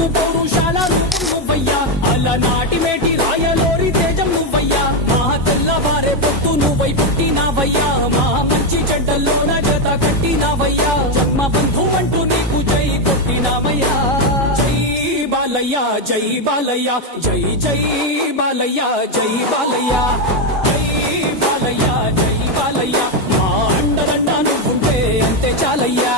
బతుకు పౌరుషాల నువ్వయ్యా అలనాటి మేటి రాయలోరి తేజం నువ్వయ్యా మా తెల్లవారే పొత్తు నువ్వై పుట్టినావయ్యా మా మంచి చెడ్డల్లోన జత కట్టినావయ్యా జన్మ బంధు అంటూ నీకు జై కొట్టినావయ్యా జై బాలయ్య జై బాలయ్య జై జై బాలయ్య జై బాలయ్య జై బాలయ్య జై బాలయ్య మా అండదండ నువ్వుంటే అంతే చాలయ్యా